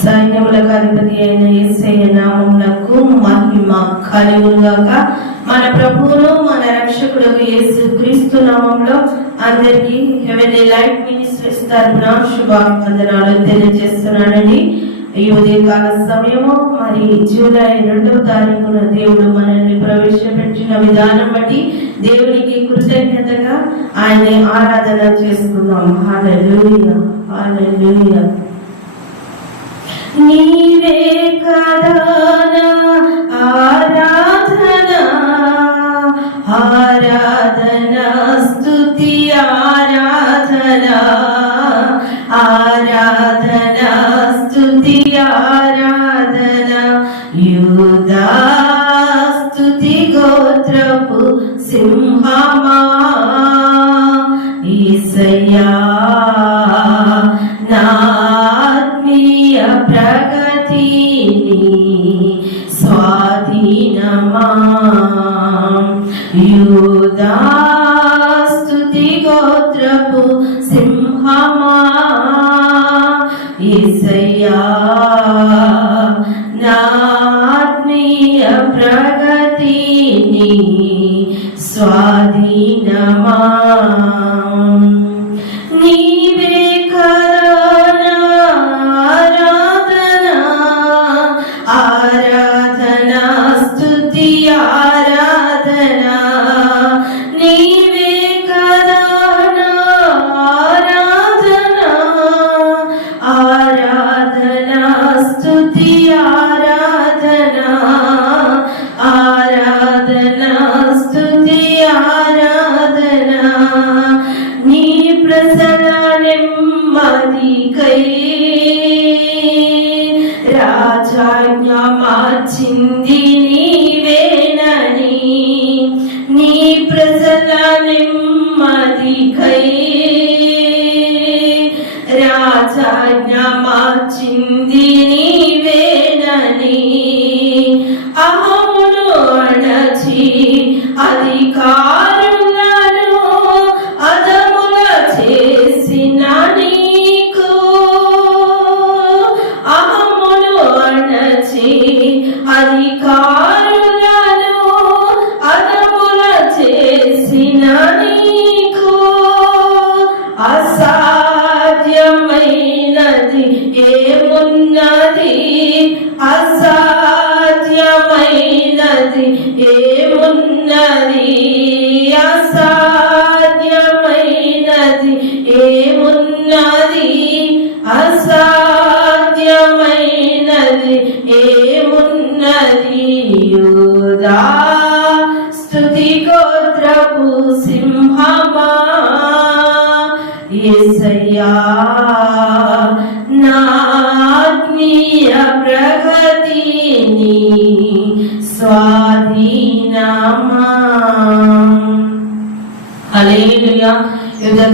సైన్యములకు అధిపతి అయిన యేసయ్య నామములకు మహిమ కలుగుగాక మన ప్రభువును మన రక్షకుడు యేసు క్రీస్తు నామంలో అందరికీ హెవెన్లీ లైఫ్ మినిస్ట్రీస్ తరఫున శుభాభివందనాలు తెలియజేస్తున్నానండి. ఈ ఉదయకాల సమయము మరి జూలై రెండవ తారీఖున దేవుడు మనల్ని ప్రవేశపెట్టిన విధానం బట్టి దేవునికి కృతజ్ఞతగా ఆయన్ని ఆరాధన చేసుకుందాం హల్లెలూయా హల్లెలూయా నీవే కదాన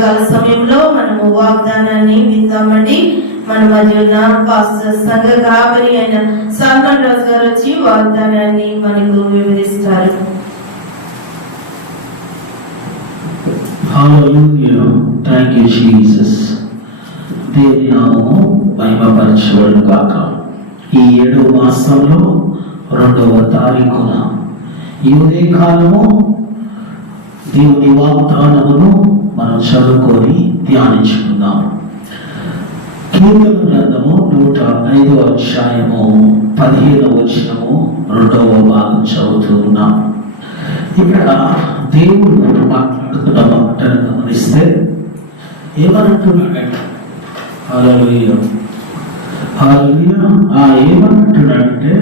యుద్ధకాల సమయంలో మనము వాగ్దానాన్ని విందామండి మన మధ్యన సంఘ కాబరి అయిన సల్మాన్ రాజు గారు వచ్చి వాగ్దానాన్ని మనకు వివరిస్తారు Hallelujah. Thank you, Jesus. దేవుని నామము మహిమపరచబడును కాక ఈ ఏడవ మాసంలో రెండవ తారీఖున ఈ కాలము దేవుని వాగ్దానమును మనం చదువుకొని ధ్యానించుకుందాం. కీర్తన గ్రంథము నూట ఐదవ అధ్యాయము పదిహేనవ వచనము రెండవ భాగం చదువుతున్నాం ఇక్కడ దేవుడు మాట్లాడుతున్న మాటను గమనిస్తే ఏమంటున్నాడంటే ఆ ఏమంటున్నాడంటే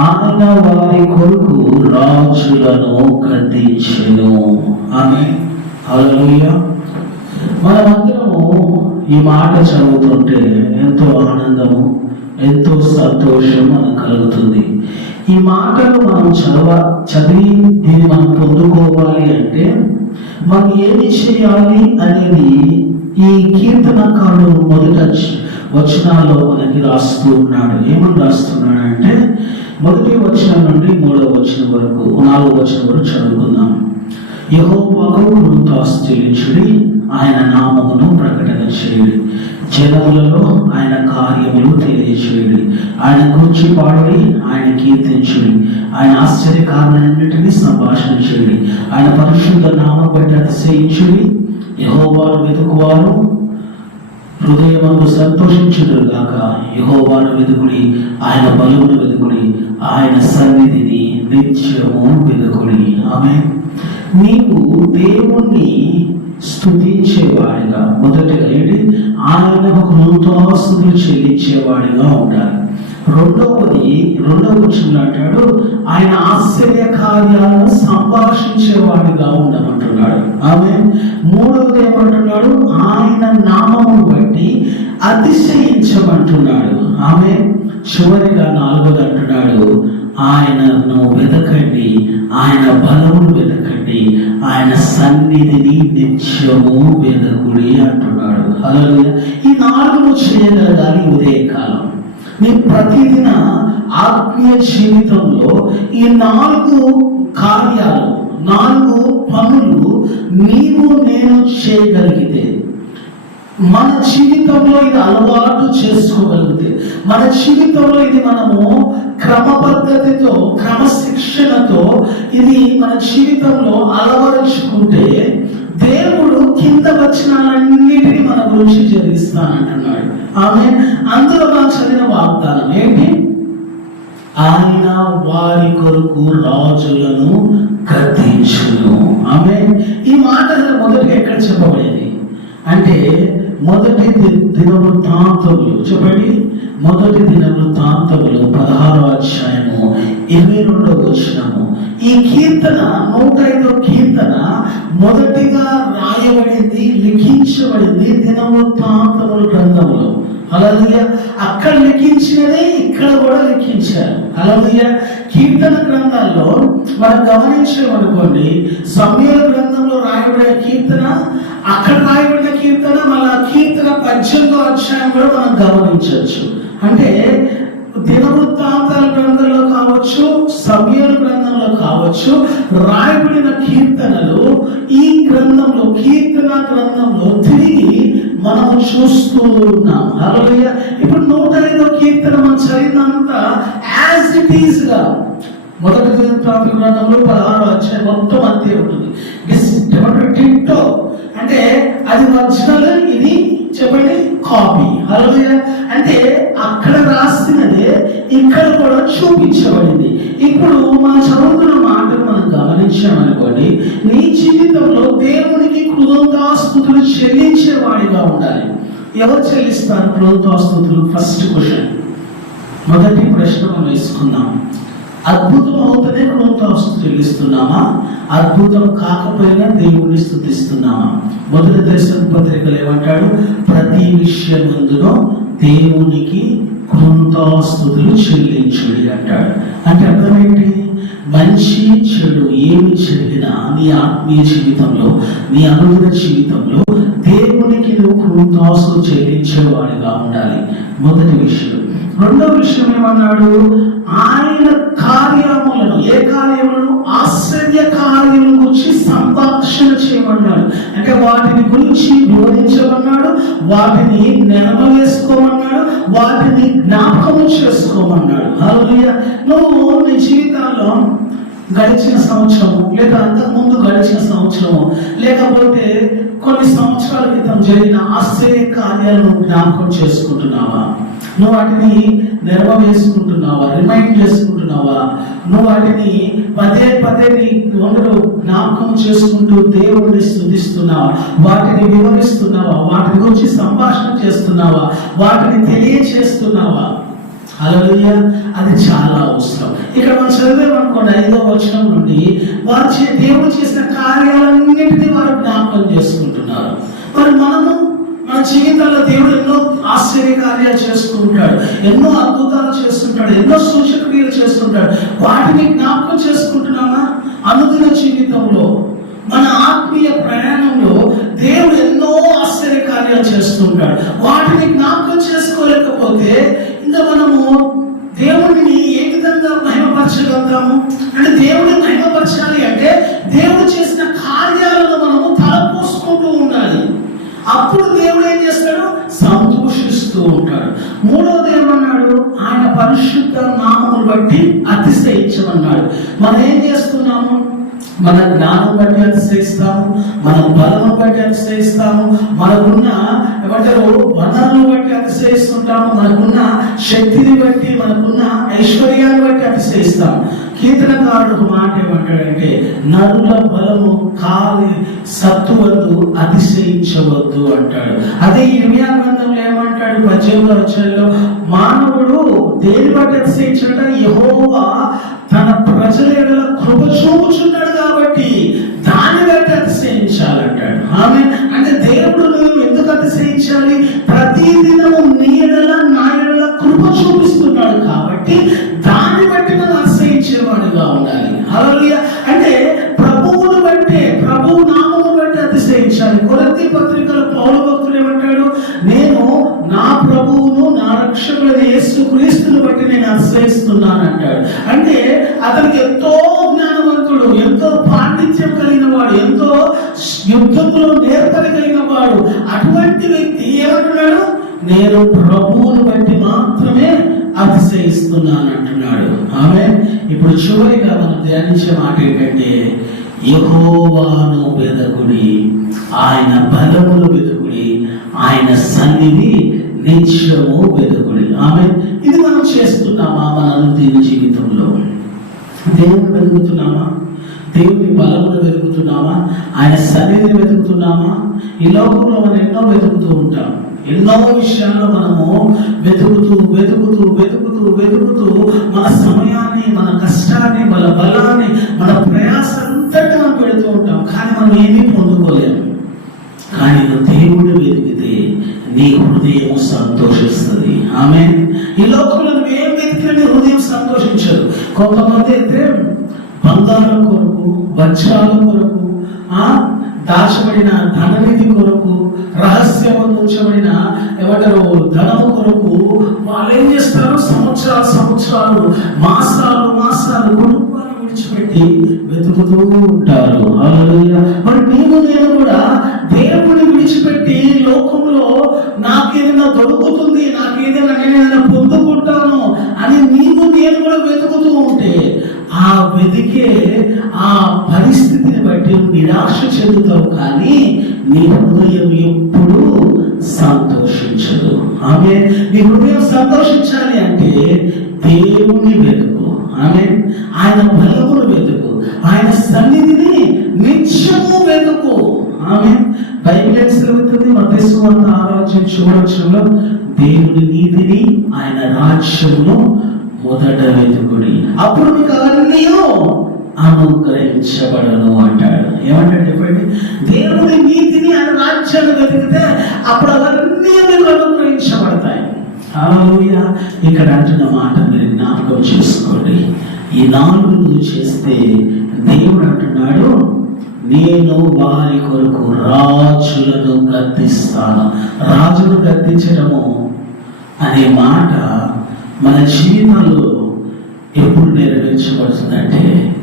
ఆయన వారి కొరకు రాజులను ఖండించెను ఆమె మనమందరము ఈ మాట చదువుతుంటే ఎంతో ఆనందము ఎంతో సంతోషం మనకు కలుగుతుంది. ఈ మాటలు మనం చదవ చదివి దీన్ని మనం పొందుకోవాలి అంటే మనం ఏమి చేయాలి అనేది ఈ కీర్తనకారుడు మొదట వచనాల్లో మనకి రాస్తూ ఉన్నాడు. ఏమని రాస్తున్నాడు అంటే మొదటి వచనం నుండి మూడవ వచనం వరకు నాలుగు వచనం వరకు చదువుకుందాం. యెహోవాకు కృతాస్తుతించుడి ఆయన నామమును ప్రకటన చేయుడి జనములలో ఆయన కార్యములు తెలియచేయుడి. ఆయన గురించి పాడి ఆయన కీర్తించుడి. ఆయన ఆశ్చర్య కారణాలన్నింటినీ సంభాషణ చేయుడి ఆయన పరిశుద్ధ నామం బట్టి అతిశయించుడి. యహోవాను వెతుకువారు హృదయమందు సంతోషించుడు గాక యహోవాను వెతుకుడి ఆయన బలువును వెతుకుడి. ఆయన సన్నిధిని నిత్యము వెతుకుడి. ఆమె నీవు దేవుణ్ణి స్తుతించేవాడిగా. మొదటిగా ఏంటి ఆయనకు కృతాస్తుతులు చెల్లించేవాడిగా ఉండాలి. రెండవది రెండవ వచ్చిన అంటాడు ఆయన ఆశ్చర్య కార్యాలను సంభాషించేవాడిగా ఉండమంటున్నాడు. ఆమె మూడవది ఏమంటున్నాడు ఆయన నామమును బట్టి అతిశయించమంటున్నాడు. ఆమె చివరిగా నాలుగోది అంటున్నాడు ఆయనను వెతకండి ఆయన బలమును వెతకండి ఆయన సన్నిధిని నిత్యము వెతకుడి అంటున్నాడు. అలా ఈ నాలుగు చేయగలగాలి ఉదయకాలం నీ ప్రతిదిన ఆత్మీయ జీవితంలో ఈ నాలుగు కార్యాలు నాలుగు పనులు నీవు నేను చేయగలిగితే మన జీవితంలో ఇది అలవాటు చేసుకోగలిగితే మన జీవితంలో ఇది మనము క్రమ పద్ధతితో క్రమశిక్షణతో ఇది మన జీవితంలో అలవరుచుకుంటే దేవుడు కింద వచనాలన్నిటినీ మన గురించి జరిగిస్తానంటున్నాడు. ఆమె అందులో మనం చదివిన వాగ్దానం ఏంటి? ఆయన వారి కొరకు రాజులను గద్దించును. ఆమె ఈ మాట మొదటిగా ఎక్కడ చెప్పబడింది? అంటే మొదటి దినవృత్తాంతములు చెప్పండి. మొదటి దినవృత్తాంతములు పదహారో అధ్యాయము ఇరవై రెండవ వచ్చినము ఈ కీర్తన నూట ఐదో కీర్తన మొదటిగా రాయబడింది లిఖించబడింది దినవృత్తాంతముల గ్రంథములు. అలా అక్కడ లిఖించినదే ఇక్కడ కూడా లిఖించారు. అలా కీర్తన గ్రంథాల్లో మనం గమనించామనుకోండి సమయాల గ్రంథంలో రాయబడిన కీర్తన అక్కడ రాయబడిన కీర్తన మళ్ళా కీర్తన పద్దెనిమిదో అధ్యాయం కూడా మనం గమనించవచ్చు. అంటే దినవృత్తాంతాల గ్రంథంలో కావచ్చు సమయాల గ్రంథంలో కావచ్చు రాయబడిన కీర్తనలు ఈ గ్రంథంలో కీర్తన గ్రంథంలో తిరిగి మనం చూస్తూ ఉన్నాం. అలా ఇప్పుడు నూట ఐదో కీర్తన మనం చదివినంత యాజ్ ఇట్ ఈస్గా మొదటి దినవృత్తాంత గ్రంథంలో పదహారు అధ్యాయం మొత్తం అంతే ఉంటుంది. డిటో అంటే అది ఒరిజినల్ ఇది చెప్పండి కాపీ హలో అంటే అక్కడ రాసినదే ఇక్కడ కూడా చూపించబడింది. ఇప్పుడు మనం చదువుతున్న మాటను మనం గమనించామనుకోండి నీ జీవితంలో దేవునికి కృతజ్ఞతాస్తుతులు చెల్లించేవాడిగా ఉండాలి. ఎవరు చెల్లిస్తారు కృతజ్ఞతాస్తుతులు ఫస్ట్ క్వశ్చన్ మొదటి ప్రశ్న మనం వేసుకుందాం. అద్భుతం అవుతూనే కృతజ్ఞతాస్తు చెల్లిస్తున్నామా? అద్భుతం కాకపోయినా దేవుణ్ణి స్థుతిస్తున్నామా? మొదటి దర్శన పత్రికలు ఏమంటాడు? ప్రతి విషయం ముందులో దేవునికి కృతజ్ఞతాస్తుతులు చెల్లించుడి అంటాడు. అంటే అర్థం ఏంటి? మంచి చెడు ఏమి చెల్లినా నీ ఆత్మీయ జీవితంలో నీ అనుదిన జీవితంలో దేవునికి నువ్వు కృతజ్ఞతాస్తులు చెల్లించేవాడిగా ఉండాలి. మొదటి విషయం. రెండో విషయం ఏమన్నాడు? ఆయన కార్యములను ఏ కార్యములను? ఆశ్చర్య కార్యముల గురించి సంభాషణ చేయమన్నాడు. అంటే వాటిని గురించి వివరించమన్నాడు వాటిని నెలవేసుకోమన్నాడు వాటిని జ్ఞాపకము చేసుకోమన్నాడు. హల్లెలూయా! నువ్వు నీ జీవితాల్లో గడిచిన సంవత్సరం లేదా అంతకుముందు గడిచిన సంవత్సరము లేకపోతే కొన్ని సంవత్సరాల క్రితం జరిగిన ఆశ్చర్య కార్యాలను జ్ఞాపకం చేసుకుంటున్నావా? నువ్వు వాటిని నెరవేసుకుంటున్నావా రిమైండ్ చేసుకుంటున్నావా? నువ్వు వాటిని పదే పదే నీ వందలు జ్ఞాపకం చేసుకుంటూ దేవుడిని స్థుతిస్తున్నావా వాటిని వివరిస్తున్నావా? వాటి గురించి సంభాషణ చేస్తున్నావా? వాటిని తెలియచేస్తున్నావా? హల్లెలూయా. అది చాలా అవసరం. ఇక్కడ మనం చదివామనుకోండి ఐదో వచనం నుండి వారు చే- దేవుడు చేసిన కార్యాలన్నింటినీ వారు జ్ఞాపకం చేసుకుంటున్నారు. మరి మనము మన జీవితంలో దేవుడు ఎన్నో ఆశ్చర్య కార్యాలు చేస్తుంటాడు ఎన్నో అద్భుతాలు చేస్తుంటాడు ఎన్నో సూచక్రియలు చేస్తుంటాడు. వాటిని జ్ఞాపకం చేసుకుంటున్నామా? అనుదిన జీవితంలో మన ఆత్మీయ ప్రయాణంలో దేవుడు ఎన్నో ఆశ్చర్య కార్యాలు చేస్తుంటాడు. వాటిని జ్ఞాపకం చేసుకోలేకపోతే ఎంత మనము దేవుడిని ఏ విధంగా మహిమపరచగలుగుతాము. అంటే దేవుడిని మహిమపరచాలి అంటే దేవుడు చేసిన కార్యాలను మనము తలపోసుకుంటూ ఉండాలి. అప్పుడు దేవుడు ఏం చేస్తాడు? సంతోషిస్తూ ఉంటాడు. మూడవది ఏమన్నాడు? ఆయన పరిశుద్ధ నామమును బట్టి అతిశయించమన్నాడు. మనం ఏం చేస్తున్నాము? మన జ్ఞానం బట్టి అనుసరిస్తాము మన బలం బట్టి అనుసరిస్తాము మనకున్న ఏమంటారు వనరులను బట్టి అనుసరిస్తుంటాము మనకున్న శక్తిని బట్టి మనకున్న ఐశ్వర్యాన్ని బట్టి అతిశయిస్తాము కీర్తనకారుడు ఒక మాట ఏమంటాడంటే నరుల బలము కాలి సత్తువద్దు అతిశయించవద్దు అంటాడు. అదే ఇర్మియా గ్రంథంలో ఏమంటాడు పద్దెనిమిదో వచ్చాల్లో మానవుడు దేని బట్టి అతిశయించాడ యహోవా తన ప్రజల కృప చూపుచున్నాడు అతిశయించాలంటాడు ఆమె అంటే దేవుడు నువ్వు ఎందుకు అతిశయించాలి? ప్రతి దినము నీ ఎడల కృప చూపిస్తున్నాడు కాబట్టి దాన్ని బట్టి మనం అతిశయించేవాడుగా ఉండాలి. అలా అంటే ప్రభువును బట్టే ప్రభువు నామమును బట్టి అతిశయించాలి. కొరతి పత్రికలు పౌల భక్తులు ఏమంటాడు? నేను నా ప్రభువును నా రక్షకుడైన యేసు క్రీస్తుని బట్టి నేను ఆశ్రయిస్తున్నాను అంటాడు అంటే అతనికి ఎంతో నేను ప్రభువును బట్టి మాత్రమే అతిశయిస్తున్నాను అంటున్నాడు ఆమె ఇప్పుడు చివరిగా మనం ధ్యానించే మాట ఏంటంటే యహోవాను వెదకుడి ఆయన బలములు వెదకుడి ఆయన సన్నిధి నిత్యము వెదకుడి. ఆమె ఇది మనం చేస్తున్నామా మన అనుదిన జీవితంలో? దేవుని వెతుకుతున్నామా? దేవుని బలమును వెతుకుతున్నామా? ఆయన సన్నిధిని వెతుకుతున్నామా? ఈ లోకంలో మనం ఎన్నో వెతుకుతూ ఉంటాం. ఎన్నో విషయాల్లో మనము వెతుకుతూ వెతుకుతూ వెతుకుతూ వెతుకుతూ మన సమయాన్ని మన కష్టాన్ని మన బలాన్ని మన ప్రయాస అంతటా మనం పెడుతూ ఉంటాం. కానీ మనం ఏమీ పొందుకోలేము. కానీ దేవుడు వెతికితే నీ హృదయం సంతోషిస్తుంది. ఆమె ఈ లోకంలో నువ్వు ఏం వెతికినా నీ హృదయం సంతోషించదు. కొంతమంది అయితే బంగారం కొరకు వజ్రాల కొరకు ఆ దాచబడిన ధననిధి కొరకు రహస్యము ఉంచబడిన ఏమంటారు ధనము కొరకు వాళ్ళు ఏం చేస్తారు? సంవత్సరాలు సంవత్సరాలు మాసాలు మాసాలు కుటుంబాన్ని విడిచిపెట్టి వెతుకుతూ ఉంటారు. మరి నీవు నేను కూడా దేవుని విడిచిపెట్టి లోకంలో నాకేదైనా దొరుకుతుంది నాకేదైనా నేను ఏదైనా పొందుకుంటాను అని నీవు నేను కూడా వెతుకుతూ ఉంటే ఆ వెతికే ఆ పరిస్థితిని బట్టి నిరాశ చెందుతావు కానీ నీ హృదయం ఎప్పుడూ సంతోషించదు. ఆమె నీ హృదయం సంతోషించాలి అంటే దేవుని వెతుకు. ఆమె ఆయన బలమును వెతుకు. ఆయన సన్నిధిని నిత్యము వెతుకు. ఆమె బైబిల్ ఏం సెలవుతుంది ఆలోచన చూడొచ్చులో దేవుని నీతిని ఆయన రాజ్యమును మొదట వెతుకుడి. అప్పుడు మీకు అవన్నీ అనుగ్రహించబడను అంటాడు. ఏమంటాడు చెప్పండి? దేవుని నీతిని ఆయన రాజ్యాన్ని వెతికితే అప్పుడు అవన్నీ మీకు అనుగ్రహించబడతాయి. ఇక్కడ అంటున్న మాట మీరు జ్ఞాపకం చేసుకోండి. ఈ నాలుగు నువ్వు చేస్తే దేవుడు అంటున్నాడు నేను వారి కొరకు రాజులను గద్దిస్తాను. రాజును గద్దించడము అనే మాట మన జీవితంలో ఎప్పుడు నెరవేర్చబడుతుందంటే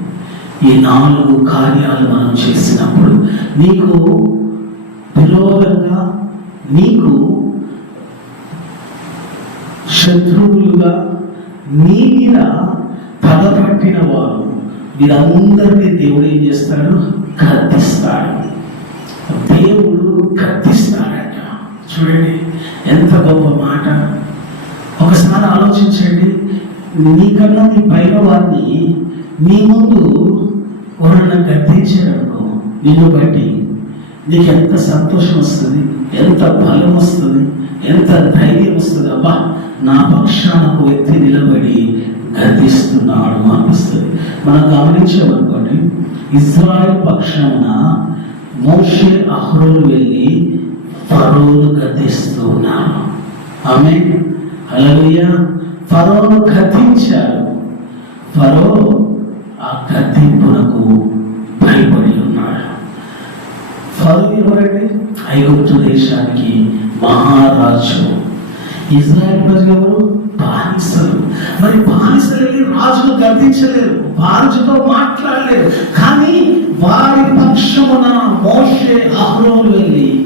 ఈ నాలుగు కార్యాలు మనం చేసినప్పుడు నీకు విరోధంగా నీకు శత్రువులుగా నీ మీద పగపట్టిన వారు వీరందరినీ దేవుడు ఏం చేస్తాడు? కత్తిస్తాడు దేవుడు కత్తిస్తాడట చూడండి ఎంత గొప్ప మాట. ఒకసారి ఆలోచించండి నీకన్నా నీ పైన వారిని నీ ముందు ఎవరన్నా గద్దించారనుకో నిన్ను బట్టి నీకు ఎంత సంతోషం వస్తుంది ఎంత బలం వస్తుంది ఎంత ధైర్యం వస్తుంది అబ్బా. నా పక్షాన ఒక వ్యక్తి నిలబడి గర్దిస్తున్నాడు అనిపిస్తుంది. మనం గమనించామనుకోండి ఇజ్రాయెల్ పక్షాన మోషే అహ్రోలు వెళ్ళి ఫరోను గద్దిస్తూ ఆమె అలవయ్య ఫరోను గద్దించారు ఫరో ఆ భయపడి ఉన్నాడు ఫరో ఎవరండి ఐగుప్తు దేశానికి మహారాజు. ఇజ్రాయెల్ ప్రజలు ఎవరు? బానిసలు. మరి బానిసలు వెళ్ళి రాజును గద్దించలేరు బానిసతో మాట్లాడలేరు. కానీ వారి పక్షమున మోషే అహ్రోలు వెళ్ళి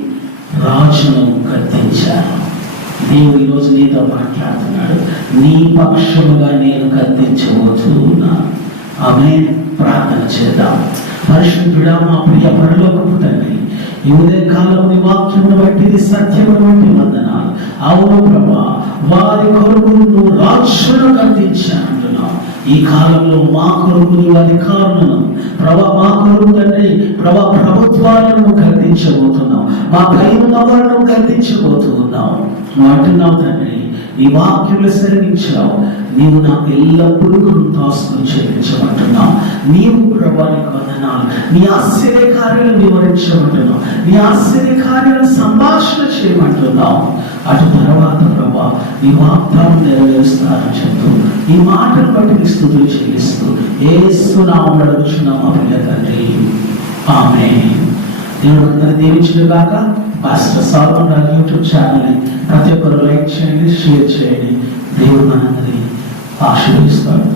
రాజును గర్దించారు దేవుడు ఈరోజు నీతో మాట్లాడుతున్నాడు. నీ పక్షముగా నేను కత్తించబోతున్నా ఆమె ప్రార్థన చేద్దాం. పరిశుద్ధుడా మా ప్రియ పరలోకపు తండ్రి ఈ ఉదయ కాలం నీ వాక్యమును బట్టి సత్యమును బట్టి వందనాలు. అవును ప్రభా వారి కొరకు నువ్వు రాక్షులను కత్తించానంటున్నావు ఈ కాలంలో మా కొరకు నీవు అధికారులను ప్రభా మా కొరకు తండ్రి ప్రభా ప్రభుత్వాలను గర్తించబోతున్నావు మా పై ఉన్న వారిని గర్తించబోతున్నావు నువ్వు అంటున్నావు తండ్రి ఈ వాక్యులు సెలవించావు నీవు నాకు ఎల్లప్పుడూ కృతాస్తులు చెల్లించమంటున్నావు నీవు ప్రభానికి వందనాలు నీ ఆశ్చర్య కార్యాలను వివరించమంటున్నావు నీ ఆశ్చర్య కార్యాలను సంభాషణ చేయమంటున్నావు అటు తర్వాత ప్రభా నీ వాగ్దానం నెరవేరుస్తానని చెప్తూ ఈ మాటను బట్టి నీ స్థుతులు చెల్లిస్తూ ఏస్తున్నాము నడుచున్నాం మా పిల్ల తండ్రి. ఆమె దేవుడు అందరిని దీవించిన కాక పాస్టర్ సాల్మన్ గారి యూట్యూబ్ ఛానల్ని ప్రతి ఒక్కరు లైక్ చేయండి షేర్ చేయండి. దేవుడు మనందరి ఆశీర్వదిస్తాడు.